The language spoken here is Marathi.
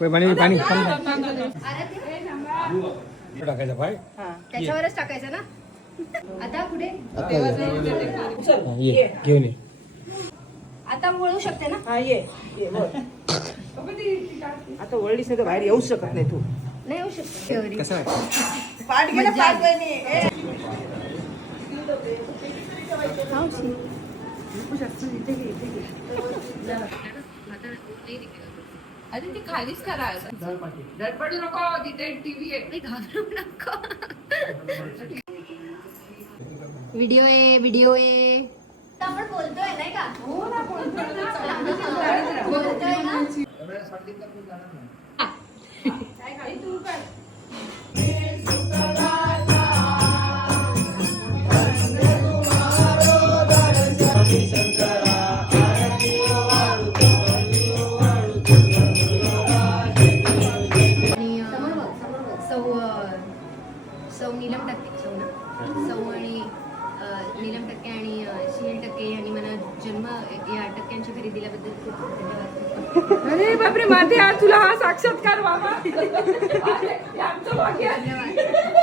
पाणी पाणी टाकायचं पाय त्याच्यावरच टाकायचं ना. आता कुठे ये घेऊन ये. आता वळू शकते ना. हा ये आता वळलीस नाही तर बाहेर येऊ शकत नाही तू. नाही येऊ शकते. कसं आहे पाठ गेलं पाच बहिणी अरे ती खालीच करायचं. धडपडू नको तिथे टीव्ही आहे. घाबरू नको. व्हिडिओ आहे. आपण बोलतोय नाही का? हो ना बोलतोय ना. तू कर. सौ नीलम टक्के सौ आणि नीलम टक्के आणि सुनील टक्के यांनी मला जन्म या टक्क्यांच्या घरी दिल्याबद्दल खूप धन्यवाद. अरे बापरे माझे आज तुला हा साक्षात्कार बाबा. धन्यवाद.